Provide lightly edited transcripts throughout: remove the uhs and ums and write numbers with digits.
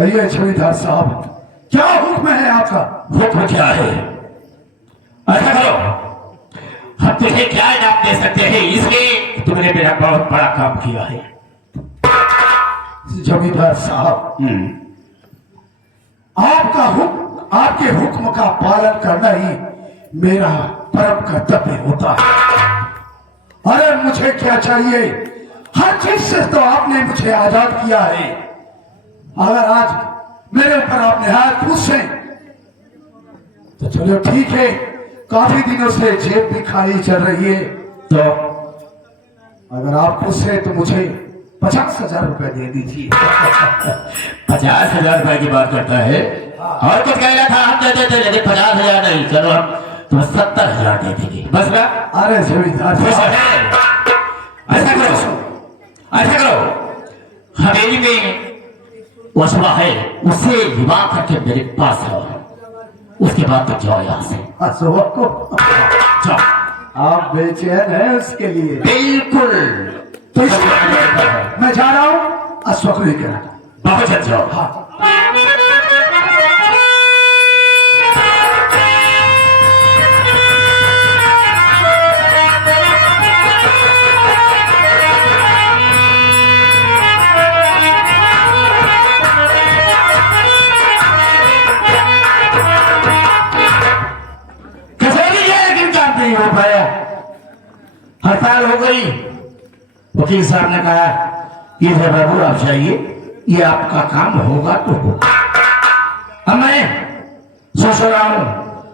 ये जमींदार साहब, क्या हुक्म है आपका? हुक्म क्या है? ऐसा करो, हम तुझे क्या इनाम दे सकते हैं, इसलिए तुमने मेरा बहुत बड़ा काम किया है। जमींदार साहब, आपका हुक्म, आपके हुक्म का पालन करना ही मेरा परम कर्तव्य होता है। अरे मुझे क्या चाहिए? हर चीज से तो आपने मुझे आजाद किया है। अगर आज मेरे ऊपर आप निहायत खुश हैं तो चलो ठीक है, काफी दिनों से जेब भी खाली चल रही है, तो अगर आप खुश हैं तो मुझे 50,000 रुपए दे दीजिए। 50,000 रुपए की बात करता है, और कुछ कह रहा था हम दे देते, लेकिन 50,000 नहीं, चलो हम तुम्हें 70,000 दे देंगे, बस ना। अरे जमींदार साहब, ऐसा करो, ऐसा करो, हवेली में वसवा है, उसे विवा करके मेरे पास आओ, उसके बाद तो जाओ यहाँ से। अशोक को जाओ। आप बेचैन हैं उसके लिए? बिल्कुल। तो मैं जा रहा हूँ, अशोक लेकर आता। बाबू चल जाओ। हाँ। नहीं हो पाया, हड़ताल हो गई। वकील साहब ने कहा ये है बाबू, आप जाइए, ये आपका काम होगा तो होगा। अब मैं सोच रहा हूं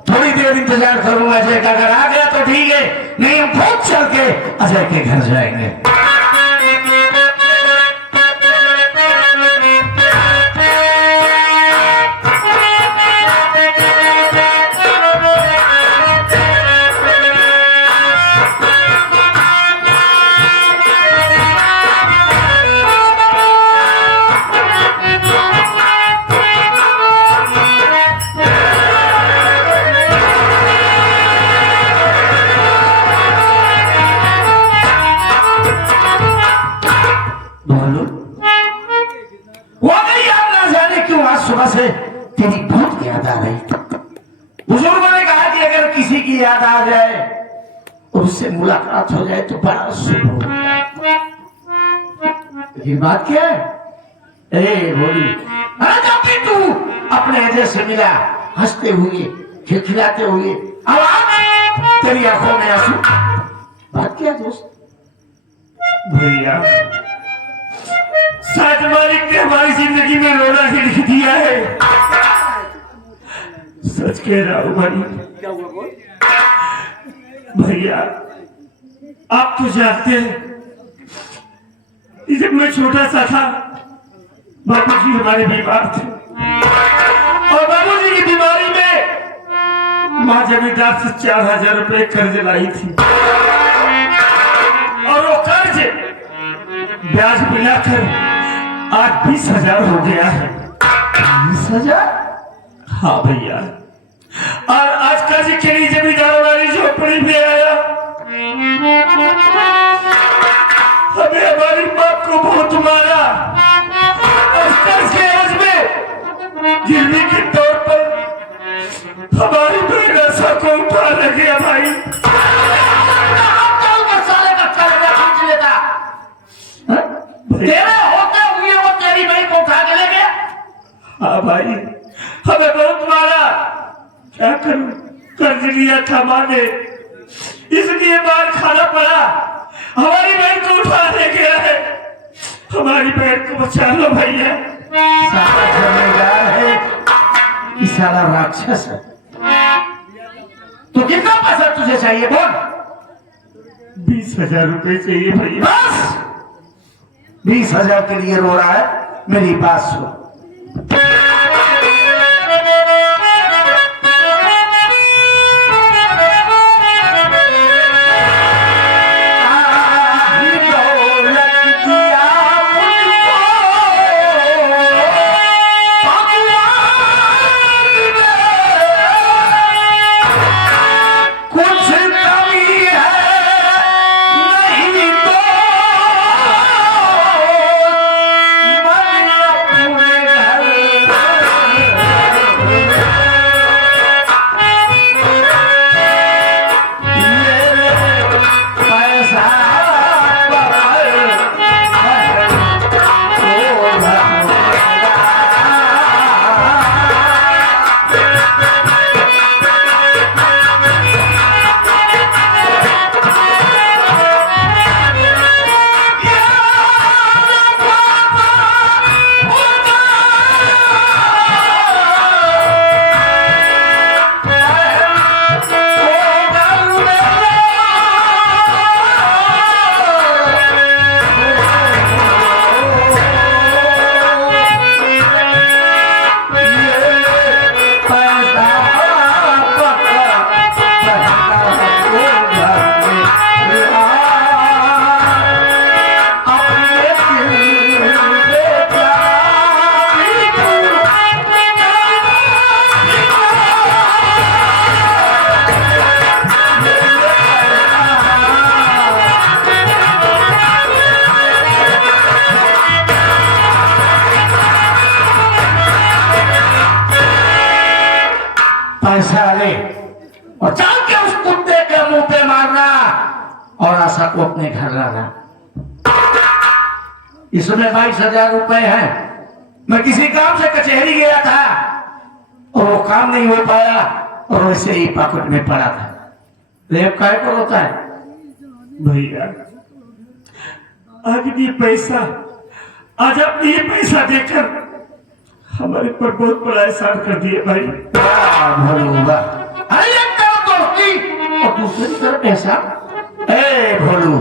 थोड़ी देर इंतजार करूंगा, अजय का अगर आ गया तो ठीक है, नहीं हम खुद चल के अजय के घर जाएंगे। सुबह से तेरी बहुत याद आ रही। बुजुर्गों ने कहा कि अगर किसी की याद आ जाए और उससे मुलाकात हो जाए तो बड़ा शुभ होता है। लेकिन बात क्या है? बोली, जब भी तू अपने अजय से मिला, हंसते हुए, खिलखिलाते हुए, आवाज तेरी आंखों में आंसू, बात क्या दोस्त? भैया, साथ मालिक ने हमारी जिंदगी में रोना ही लिख दिया है। सच कह रहा हूं भाई। भैया, आप तो जानते हैं, जब मैं छोटा सा था, बाबूजी हमारे बीमार थे, और बाबूजी की बीमारी में माँ जमींदार से 4,000 रुपए कर्ज लाई थी, और वो कर्ज ब्याज मिलाकर आज 20,000 हो गया है। 20,000? हाँ भैया, और आज कर्ज के लिए जमींदार वाली झोपड़ी में आया। हमें हमारी बाप को बहुत मारा, और कर्ज के एवज में गिरवी के तौर पर हमारी बहन आशा को उठा गया भाई। हाँ भाई, हमें बहुत मारा, क्या करूं, कर्ज लिया था माँ ने, इसलिए मार खाना पड़ा। हमारी बहन को उठा ले गया है, हमारी बहन को बचा लो भैया। साला जमींदार है, ये साला राक्षस है। तो कितना पैसा तुझे चाहिए बोल? 20,000 रुपए चाहिए भैया। बस 20,000 के लिए रो रहा है? मेरी बात सुन, पैसा ले और चल के उस कुत्ते के मुंह पे मारना और आशा को अपने घर लाना। इसमें 22,000 रुपए हैं। मैं किसी काम से कचहरी गया था और वो काम नहीं हो पाया और वैसे ही पॉकेट में पड़ा था। रेप काय को होता है भैया, आज ये पैसा, आज आप ये पैसा देकर हमारे पर बहुत बड़ा एहसान कर दिए भाई। अरे एक तरफ दोस्ती और दूसरी तरफ ऐसा। ए भोलू,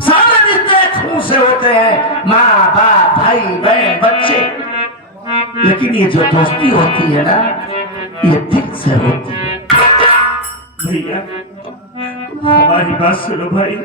सारे रिश्ते खून से होते हैं, माँ बाप भाई बहन बच्चे, लेकिन ये जो दोस्ती होती है ना, ये दिल से होती है। भैया हमारी बात सुनो भाई।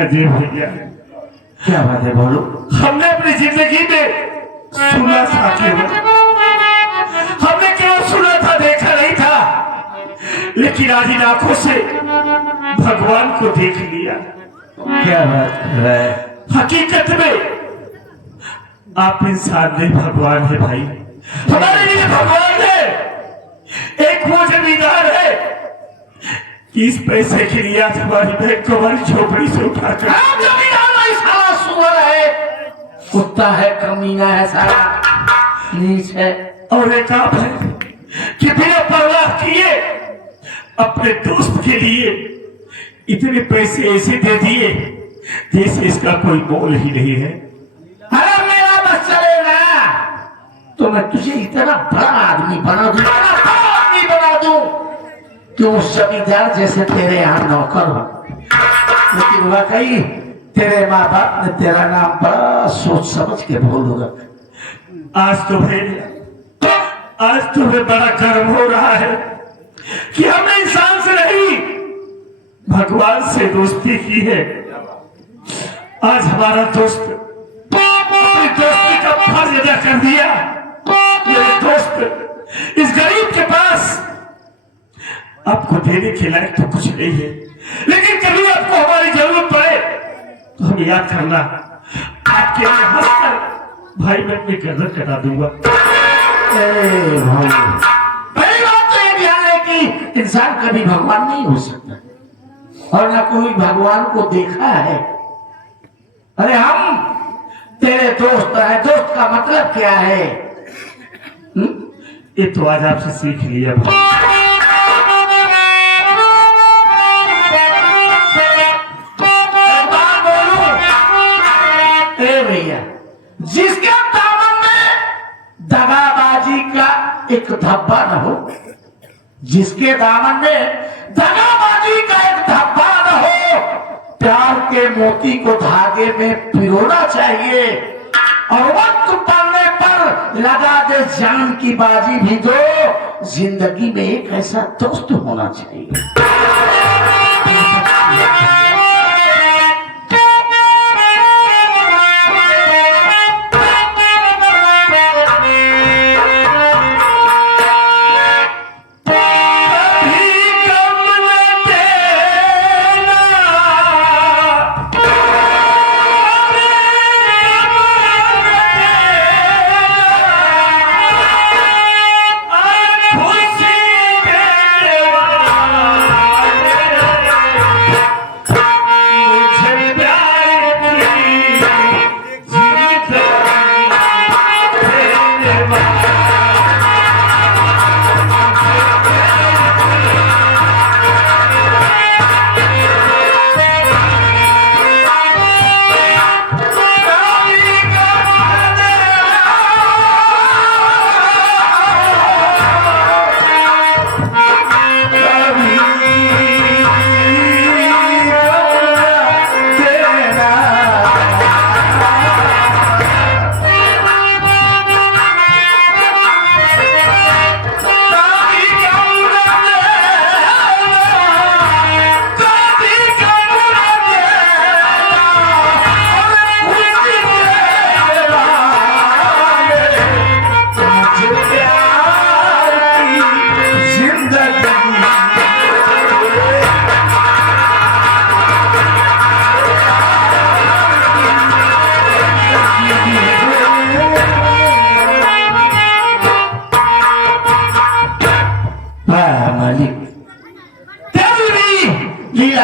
अजय भैया, क्या बात है बोलो। हमने अपनी जिंदगी में सुना था, केवल हमने केवल सुना था, देखा नहीं था, लेकिन आज इन आंखों से भगवान को देख लिया। क्या बात है। हकीकत में आप इंसान नहीं, भगवान है भाई। हमारे लिए भगवान है। एक वो जमींदार है कि इस पैसे के लिए आज हमारी बहन को हमारी झोपड़ी से उठाकर, जमींदार नहीं, साला सुअर है, कुत्ता है, कमीना है, साला नीच है। और एक आप है कि बिना परवाह किए अपने दोस्त के लिए इतने पैसे ऐसे दे दिए जैसे इसका कोई मोल ही नहीं है। अरे मेरा बस चलेगा तो मैं तुझे इतना बड़ा आदमी बना दूं, आदमी बना दूं कि उस जमींदार जैसे तेरे यहाँ नौकर हो। लेकिन वाकई तेरे माँ बाप ने तेरा नाम बड़ा सोच समझ के बोलूंगा। आज तुम्हें बड़ा गर्व हो रहा है कि हमने इंसान से नहीं भगवान से दोस्ती की है। आज हमारा दोस्त अपनी दोस्ती का फर्ज अदा कर दिया। मेरे दोस्त, इस गरीब के पास आपको देने के लायक तो कुछ नहीं है, लेकिन कभी आपको हमारी जरूरत पड़े तो हम याद करना। आपके लिए हंसकर भाई मैं अपनी गर्दन कटा दूंगा। पहली बात तो ये ध्यान है कि इंसान कभी भगवान नहीं हो सकता और न कोई भगवान को देखा है। अरे हम तेरे दोस्त हैं, दोस्त का मतलब क्या है? ये तो आज आपसे सीख लिया भाई। भैया, जिसके दामन में दगाबाजी का एक धब्बा न हो, जिसके दामन में दगाबाजी का एक धब्बा न हो, प्यार के मोती को धागे में पिरोना चाहिए और वक्त पड़ने पर लगा दे जान की बाजी भी दो, जिंदगी में एक ऐसा दोस्त होना चाहिए।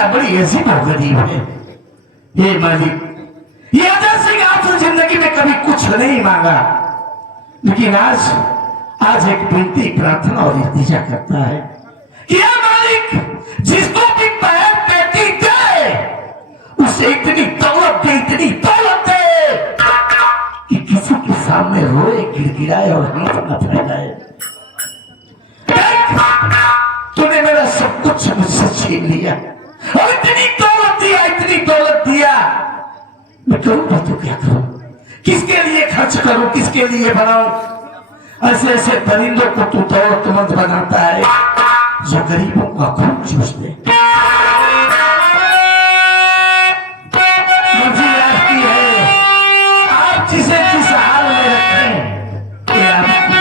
बड़ी अजीब और गरीब है। ये मालिक, ये अजय सिंह आपसे जिंदगी में कभी कुछ नहीं मांगा, लेकिन आज एक विनती, प्रार्थना और इल्तिजा करता है कि ये मालिक जिसको भी पैर बेटी दे उसे इतनी दौलत दे कि किसी के सामने रोए, गिड़गिड़ाए और हाथ न फैलाए। तूने मेरा सब कुछ मुझसे छीन लिया और इतनी दौलत दिया, मैं करूंगा तो क्या करूं, किसके लिए खर्च करूं, किसके लिए बनाऊं। ऐसे परिंदों को तू दौलतमंद बनाता है जो गरीबों का खून चूस दे। मुझे लगती है आप जिसे जिस हाल में रखें ये आपकी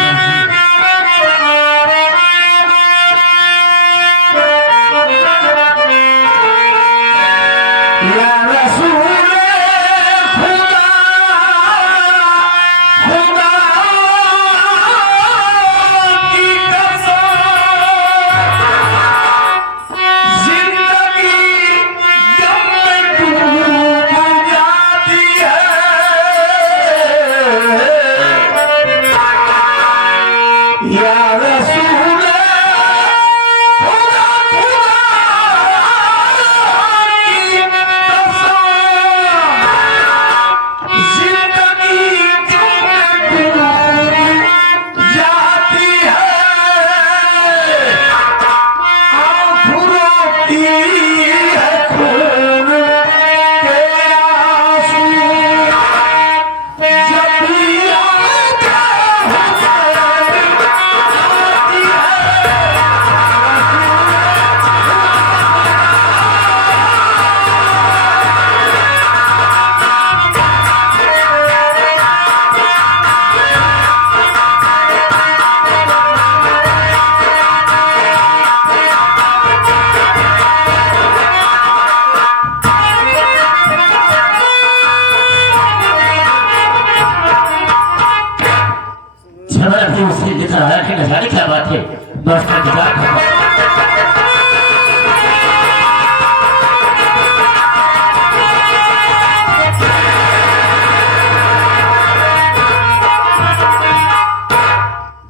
क्या बात है, बस का इंतजार कर।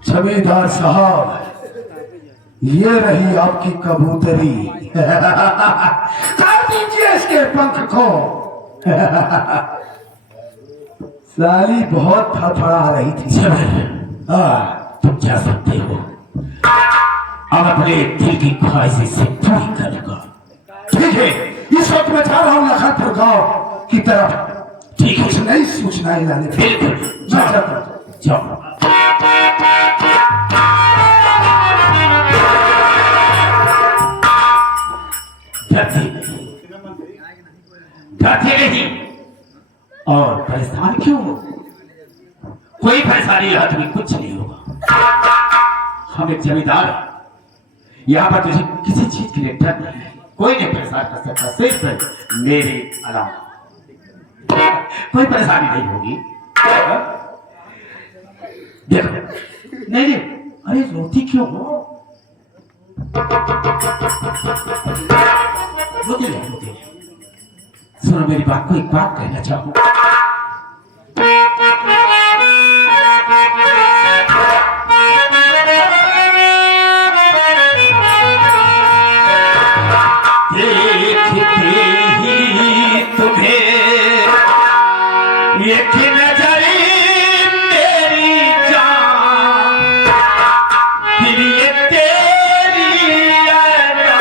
जमींदार साहब, ये रही आपकी कबूतरी। काट दीजिए इसके पंख को। साली बहुत फड़फड़ा रही थी। तुम जा सकते हो, अब अपने दिल की ख्वाहिश से पूरी करूंगा। ठीक है, इस वक्त मैं जा रहा हूँ लखनपुर गांव की तरफ। ठीक है, कुछ नई सूचनाएं लाने। बिल्कुल, जाओ। जाओ। और परेशान क्यों हो? कोई परेशानी यहाँ तुम्हें कुछ नहीं होगा। हम एक जमींदार हैं, यहाँ पर तुझे किसी चीज के लिए डर नहीं है, कोई नहीं परेशान कर सकता, सिर्फ मेरे अलावा कोई परेशानी नहीं होगी। देखो नहीं नहीं, अरे रोती क्यों हो? रोती नहीं। सुनो मेरी बात को, एक बात कहना चाहूंगा। देखते ही तुम्हें एक नजर मेरी जान, फिर ये तेरी अदा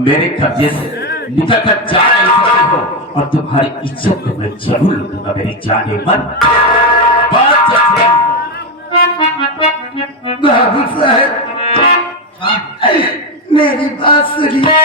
मेरे कब्जे से निकल कर जा नहीं सकते हो, और तुम्हारी इज्जत को मैं जरूर लूटूंगा मेरी जाने मन। बात बाबू साहब, मेरी बात सुनिए।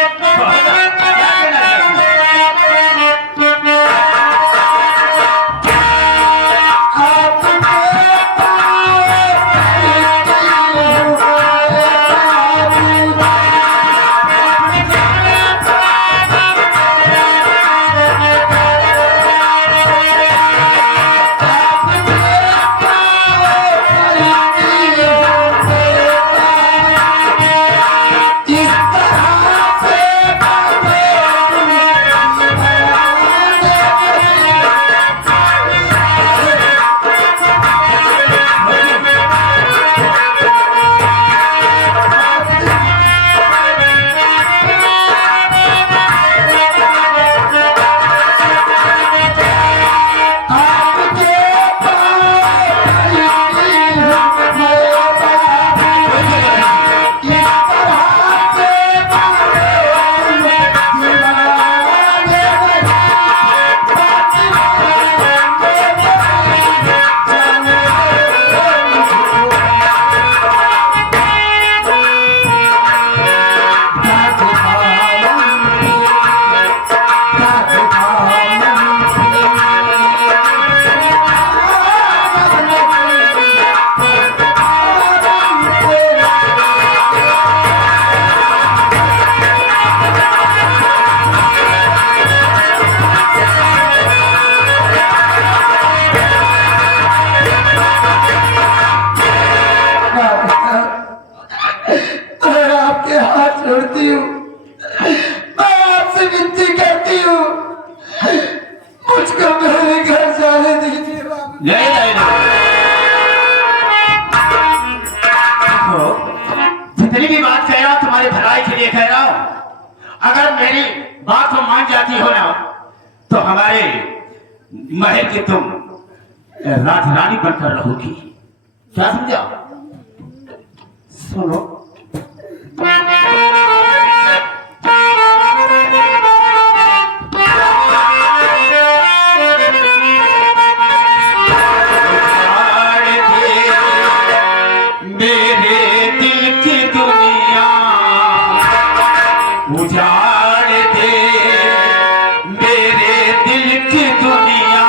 छोड़ती हूँ, मैं आपसे विनती करती हूँ, मुझको मेरे घर जाने दीजिए। जितनी भी बात कह रहा हूँ तुम्हारे भलाई के लिए कह रहा हूँ। अगर मेरी बात को मान जाती हो ना, तो हमारे महल की तुम राजरानी बनकर रहोगी। क्या समझा? सुनो, उजाड़ दे मेरे दिल की दुनिया,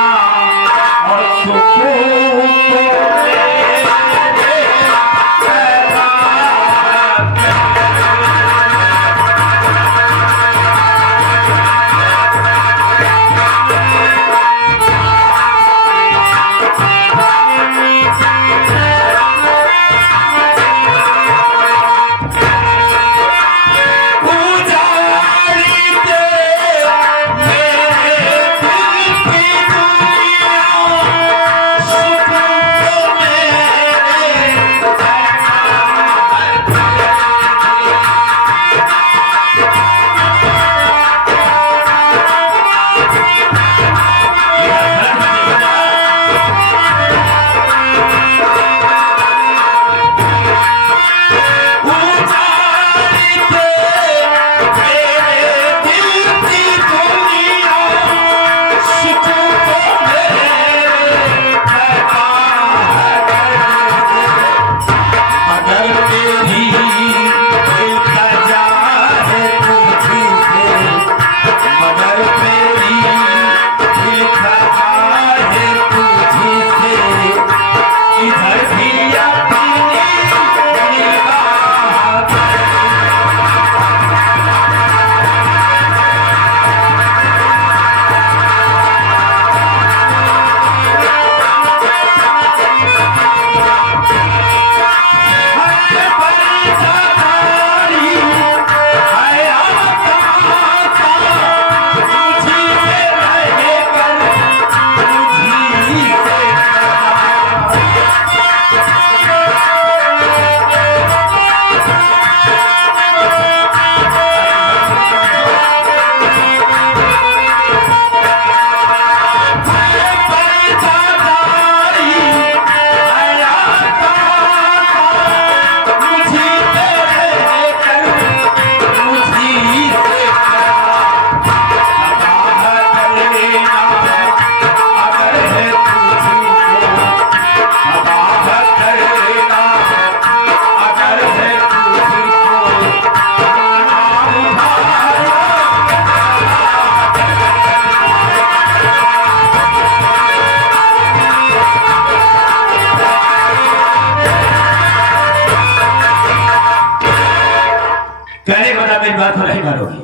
मेरी बात हो नहीं मानोगी?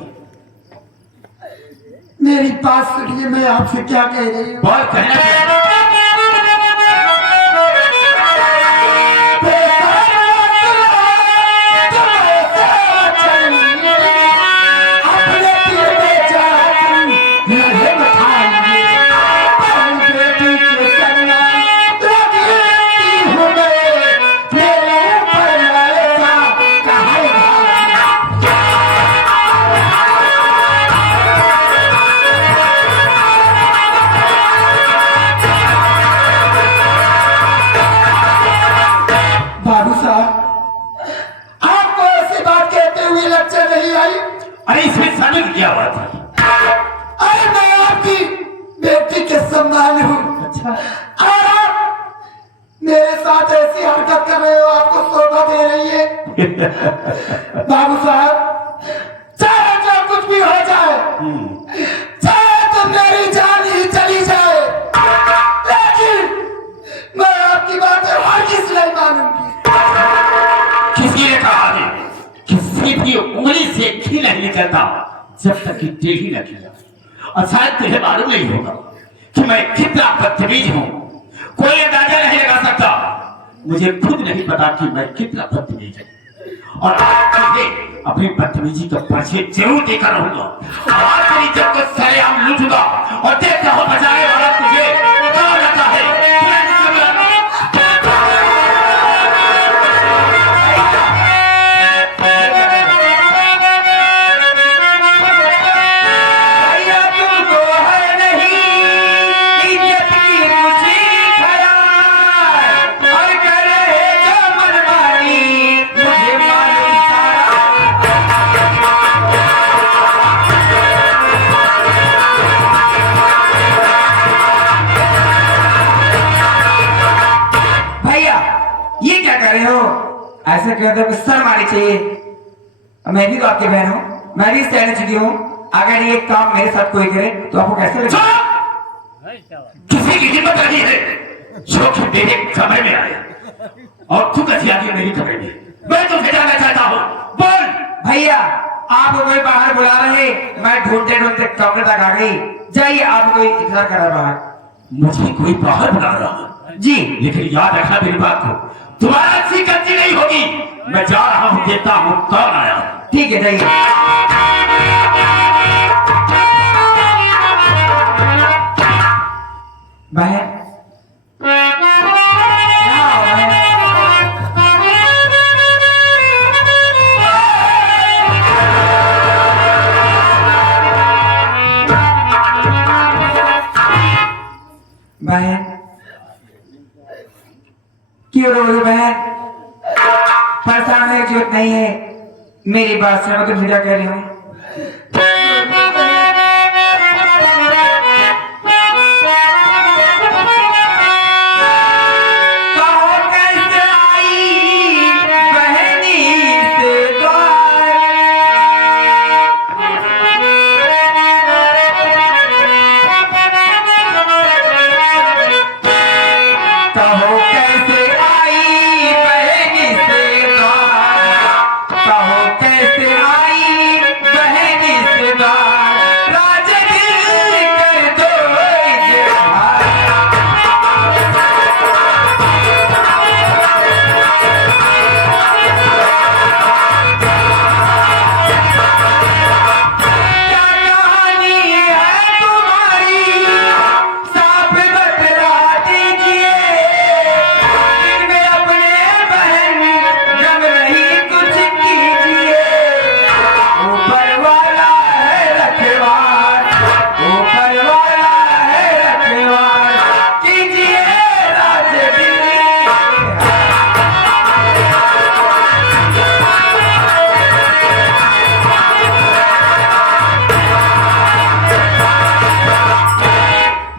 मेरी बात सुनिए, मैं आपसे क्या कह रही हूँ। बहुत कहना चाहिए। बाबू साहब, आपको ऐसी बात कहते हुए लज्जा नहीं आई? अरे इसमें शर्म की क्या बात है? अरे मैं आपकी बेटी के सम्मान हूँ। अच्छा, और आप मेरे साथ ऐसी हरकत कर रहे हो, आपको शोभा दे रही है। बाबू साहब, चाहे जो कुछ भी हो जाए, चाहे तो मेरी जान ही चली जाए, लेकिन मैं आपकी बातें हर किस नहीं मानूंगी। किसी ने कहा है किसी की उंगली से घी नहीं निकलता जब तक कि टेढ़ी न किया। और शायद तुझे मालूम नहीं होगा कि मैं कितना बदतमीज हूँ। कोई अंदाजा नहीं लगा सकता। मुझे खुद नहीं पता कि मैं कितना बदतमीज हूँ। और आज तुझे अपनी बदतमीजी का परिचय जरूर देकर रहूंगा। आज तेरी इज्जत को सरेआम लूटूंगा और देखता हूँ बचाने वाला तुझे कौन आता है। ऐसे कहते हो शर्म आनी चाहिए। मैं भी तो आपकी बहन हूँ, मैं भी सहने चुकी हूँ। अगर ये काम मेरे साथ कोई करे तो आपको कैसे लगेगा? किसी की हिम्मत नहीं है जो कि मेरे कमरे में आए और तू कैसे आ गया मेरी कमरे में? मैं तुझे जाना चाहता हूँ, बोल। भैया आपको कोई बाहर बुला रहे, मैं ढूंढते ढूंढते कमरे तक आ गई। जाइए, आप कोई इंतजार कर रहा बाहर। मुझे कोई बाहर बुला रहा जी, लेकिन याद रखना मेरी बात को, तुम्हारा अच्छी गलती नहीं होगी। मैं जा रहा हूँ, देखता हूँ कौन आया। ठीक है, जाइए। बहन, यहाँ आओ बहन। बहन क्यों रो रही हो बहन? परेशान होने की जरूरत नहीं है, मेरी बात सुनो। तुम क्या कह रही हूँ?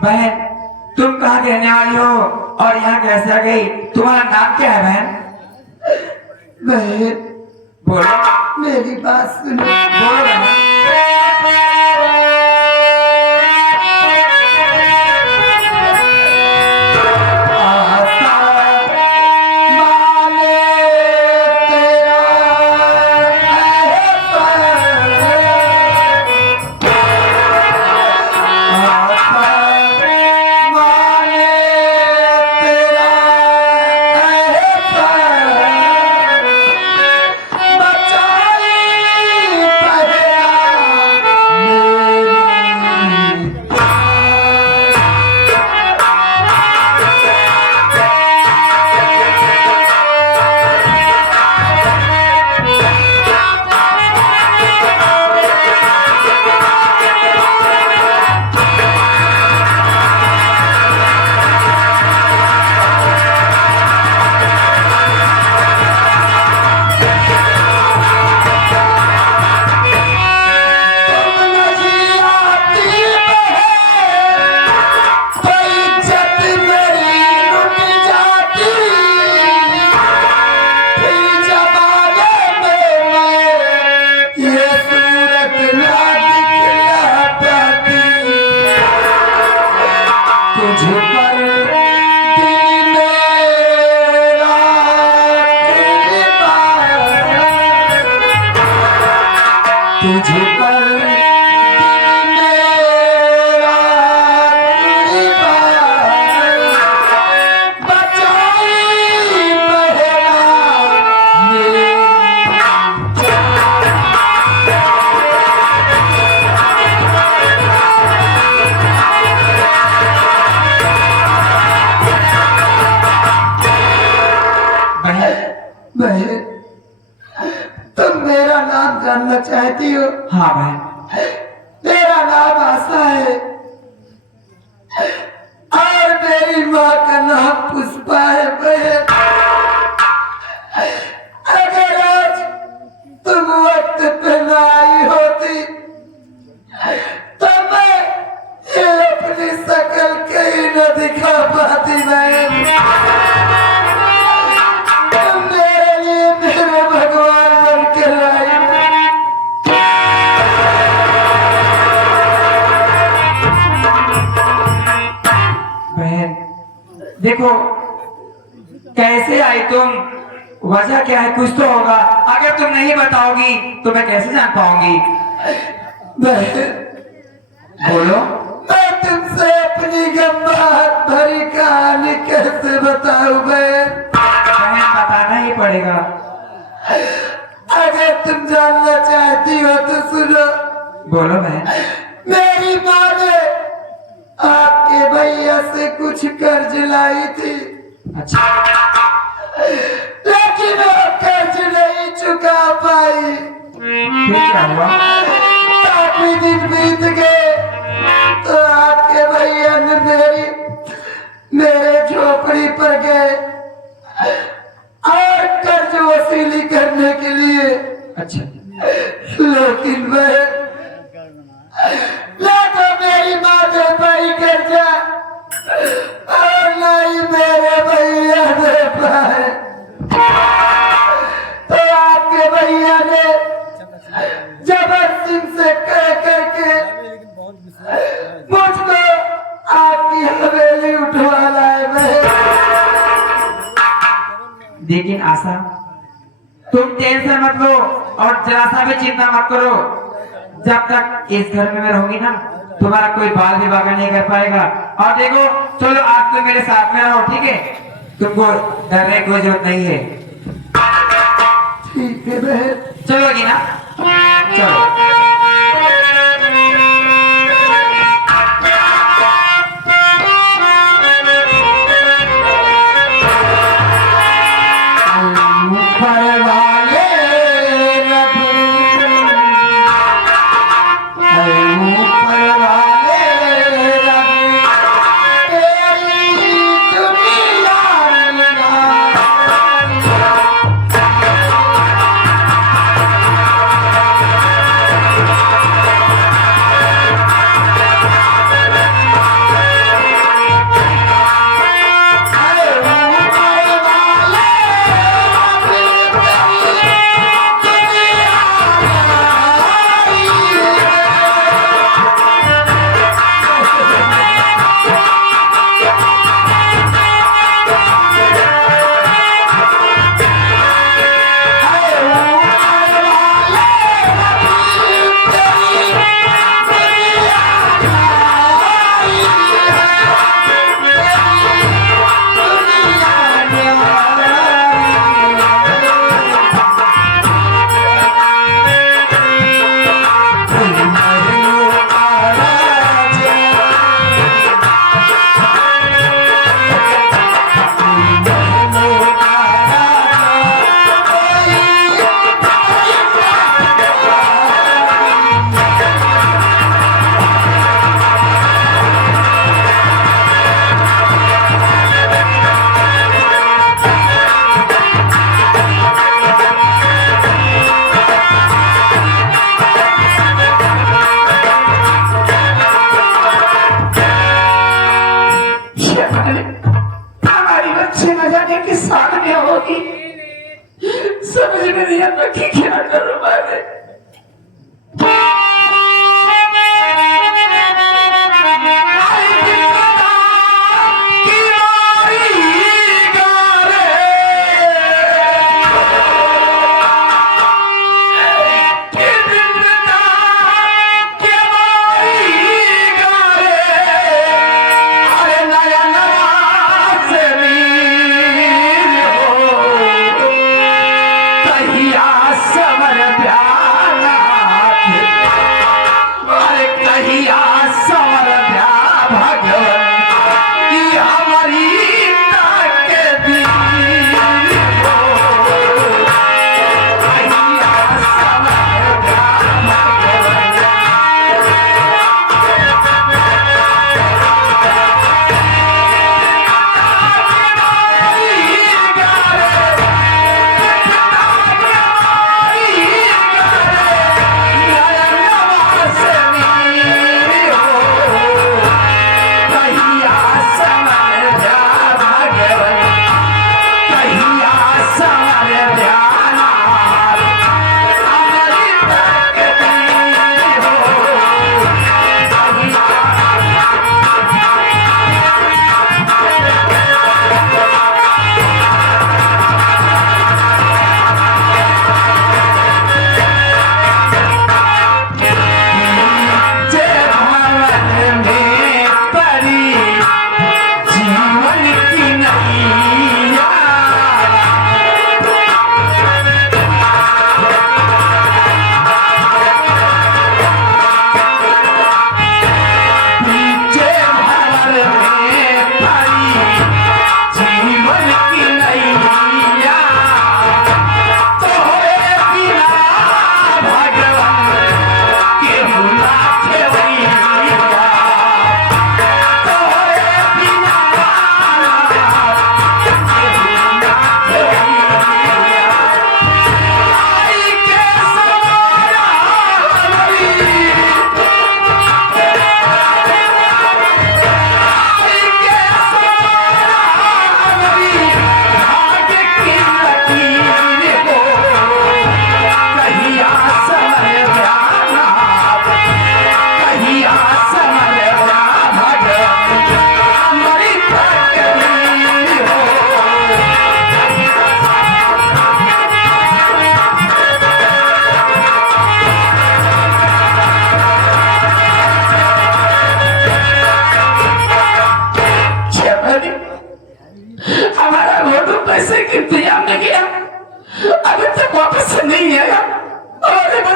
बहन, तुम कहाँ के रहने वाली हो और यहाँ कैसे आ गई? तुम्हारा नाम क्या है बहन? बहन, बोलो, मेरी बात सुनो। बोलो बहन। तुझ पर मेरा कुर्बान, बचाई पहला मेरी बहन, तुम मेरा नाम जानना चाहती हो? हाँ बहन। मेरा नाम आशा है और मेरी माँ का नाम पुष्पा है। बहन, अगर आज तुम वक्त पे न आई होती तो मैं ये अपनी शक्ल कहीं न दिखा पाती। बहन, तुम मेरे लिए मेरे भगवान बन के लाई। बहन देखो, कैसे आई तुम, वजह क्या है, कुछ तो होगा। अगर तुम नहीं बताओगी तो मैं कैसे जान पाऊंगी? बहन, बोलो। मैं तुमसे अपनी गम्बाहट भरी कहानी कैसे बताऊं? बहन, बहन बताना ही पड़ेगा। अगर तुम जानना चाहती हो तो सुनो। बोलो बहन। मेरी माँ ने आपके भैया से कुछ कर्ज लाई थी, अच्छा। लेकिन वो कर्ज नहीं चुका पाई। फिर क्या हुआ? काफी दिन बीत गए तो आपके भैया ने मेरे झोपड़ी पर गए और कर्ज वसूली करने के लिए। अच्छा। लेकिन बहन, ना तो मेरी माँ दे पाई कर्जा और ना ही मेरे भैया दे पाए। तो आपके भैया ने जबरदस्ती से कह करके मुझको आपकी हवेली उठवा लाए। बहन, लेकिन आशा, तुम टेंशन मत लो और जरा सा भी चिंता मत करो। जब तक इस घर में मैं रहूंगी ना, तुम्हारा कोई बाल विवाह नहीं कर पाएगा। और देखो, चलो आज तुम मेरे साथ में रहो, ठीक है? तुमको डरने की कोई जरूरत नहीं है। ठीक है बहन। चलोगी ना? चलो। ऊपर वाले रब, ऊपर वाले रब, तेरी दुनिया में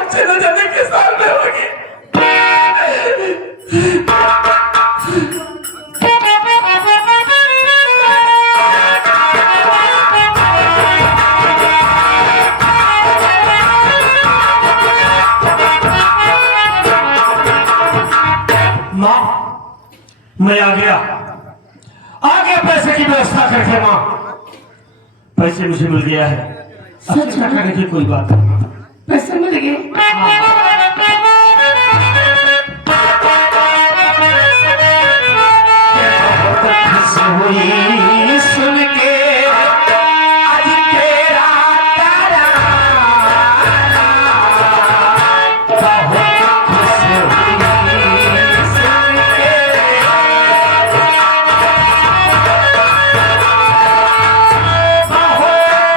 बच्चे न जाने किस साल में होगी। माँ मैं आ गया पैसे की व्यवस्था करके। माँ पैसे मुझे मिल गया है, अब चिंता करने की कोई बात नहीं। पैसे मिल गए। हुई सुन के आज तेरा तराना, बहुत खुश हुई सुन के, बहुत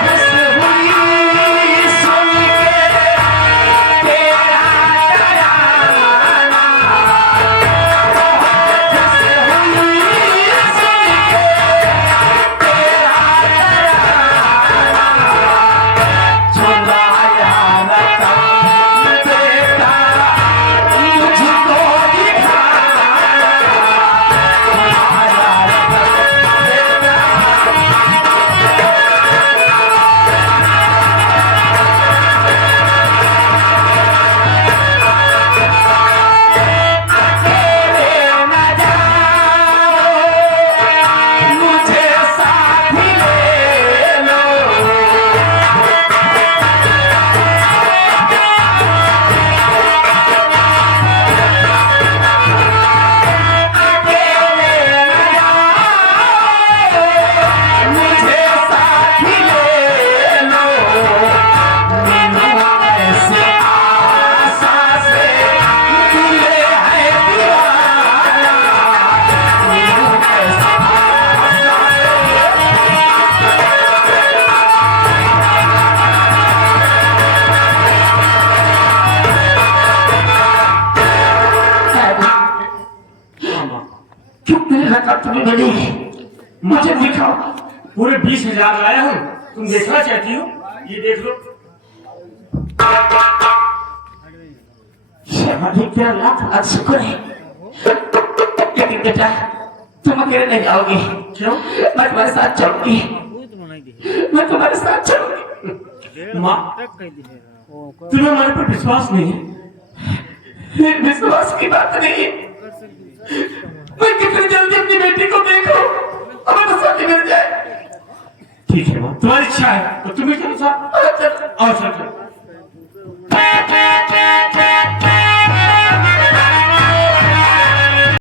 खुश हुई सुन के तेरा तराना, बहुत खुश हुई सुन के तेरा तराना, चुराया रतन बेटा मुझको दिखाना, चुराया रतन बेटा। अकेले न जाओ मुझे साथ ले लो, अकेले न जाओ मुझे साथ ले लो, मीनू ऐसे आशा से मिले है दीवाना, मीनू ऐसे आशा से। क्यों मेरी रकम तुम्हें मिली? मुझे दिखाओ। पूरे 20,000 लाया हूँ, तुम देखना चाहती हो? ये देख लो। शर्माजी तेरा लाख लाख शुक्र है, लेकिन बेटा तुम अकेले नहीं जाओगे। क्यों? मैं तुम्हारे साथ चलूंगी, मैं तुम्हारे साथ चलूंगी। माँ तुम्हें हमारे पर विश्वास नहीं है? विश्वास की बात नहीं है, मैं कितनी जल्दी अपनी बेटी को देखूं, हमें तो शादी मिल जाए। ठीक है माँ, तुम्हारी इच्छा है तो तुम्हें क्या? चल और चल।